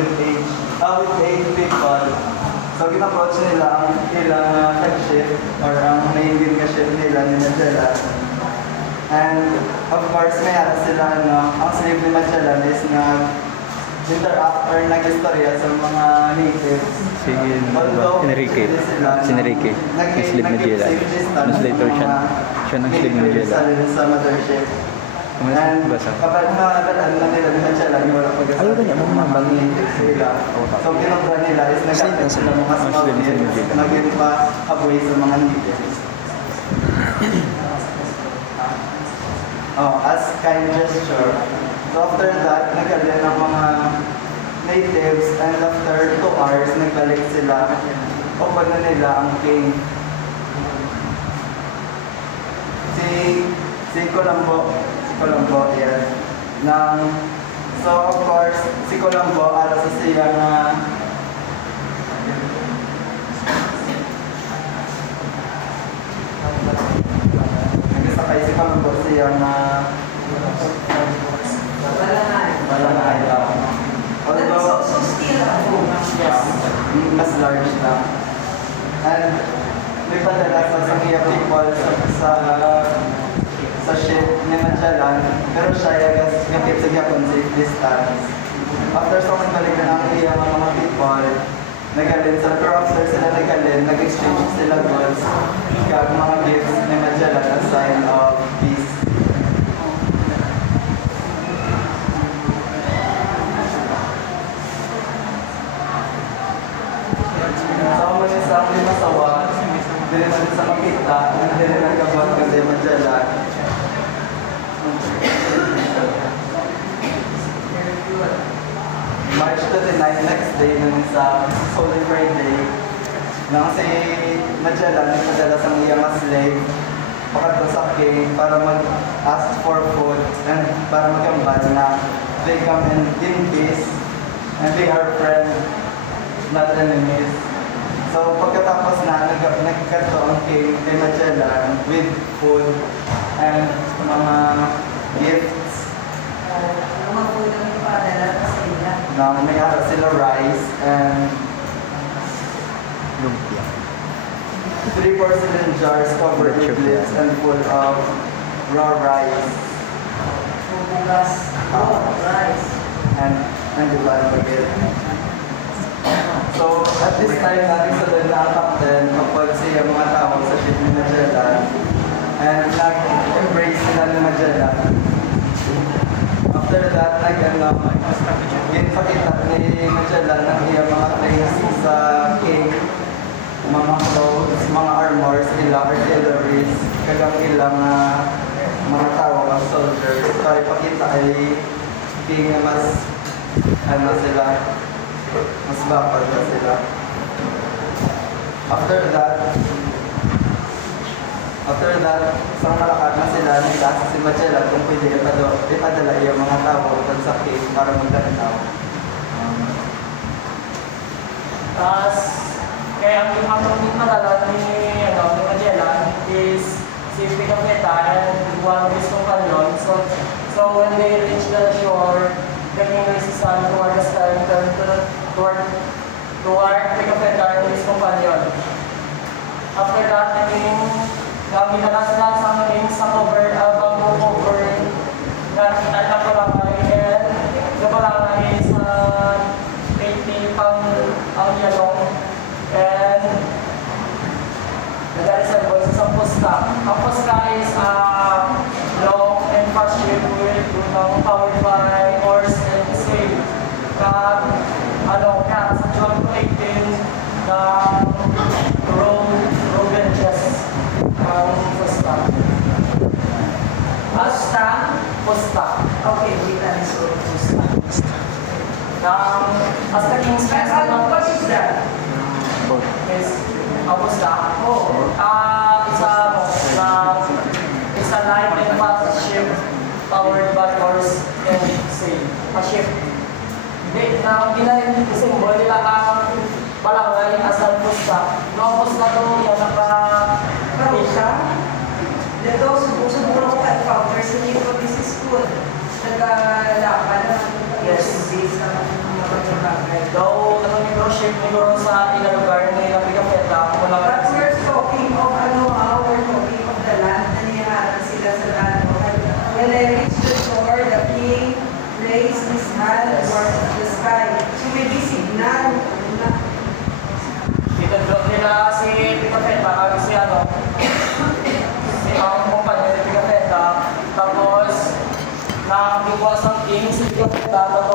with 8 people. So, kin-approach nila ang ilang tag-ship or ang main din ka-ship nila ni Magellan. And, of course, may ara sila, no? Ang slave ni Magellan is interact or nag-istorya sa mga natives. Si Enrique. Si Enrique. Nag-slave Magellan. Translator siya. Siya ng slave Magellan. Sa mothership. And kapag nakakalaan na nila ni Magellan, yung walang pag-asabi. Ayaw ba niya? Mga bagay. So, pinagdra nila is nagkakit sila mga small kids. Naging pa haboy sa mga natives. As kind gesture. So after that, nagkaroon ng mga natives and after 2 hours, nagbalik sila. Open na nila ang king. Si Colombo, yes. So of course, si Colombo, ara sa siya na nagkasakay si Colombo siya na Balangay daw. Although, mas large lang. And may padala sa Sanghia people sa ship ni Magellan, pero siya gapit sa Japon safe distance. After sa balik na ang iya mga people, nagalin sa tour officer sila nag-exchange sila goods, kag mga gifts ni Magellan as sign of peace. Sa mga masawa, hindi naman sa makita, hindi rin nagkabag kasi Magellan. March 29, next day, nung sa Holy Friday, nang si Magellan nagpadala sa iyang slave pakadto sa king para mag-ask for food and para magkambal na they come in peace and they are friends, not enemies. So pagkatapos na nagkadto ang king kay Magellan with food and mga gifts. Mga food ang ipadala sa ila. Na may ara sila rice and Lumpia. 3 porcelain jars covered with lids and full of raw rice. Bugas, rice. And the bagay. So, at this time, natin sa doon na ang captain kapag siya mga tao sa ship ni Magellan and nag-embrace sila ni Magellan. After that, ginpakita ni Magellan ng iyang mga things sa king, mga clothes, mga armors, ilang artilleries, kagang ilang mga tao, mga soldiers. Para ipakita ay king na mas mas bapal na sila. After that, isang malakad na sila, nagkasa si Magellan kung pwede ipadala yung mga tao sa king para magdanaw. Kaya ang pinakang padala ni Magellan is si Picapeta and one of his companions. So when they reach the shore, coming with his son toward the sky and turned toward Picapeta and his companion. After that, gamitan sila sa aming sa cover, bamboo cover, na Palangay, and the Palangay is 80 pang ang yalong, and that is a voice sa Pusta. Ang Pusta is long and fast ship powered by horse and sail. Kaya sa John 18 na Rogan chess ang Pusta. Pusta. Okay, wait lang so Pusta. As the king's What is that? is Pusta. It's a light and fast ship powered by horse and sail. A ship. Symbol nila ang Palangay as ang Pusta. No, Pusta to yan Pusta? Dito, subong-subong ako encounter sa Nico Business School. Nagkalaban na Yes. base ng mga bagay. Sila si Picafetta, si ang kumpanya ni Picafetta. Tapos, nakakuha sa king si Picafetta.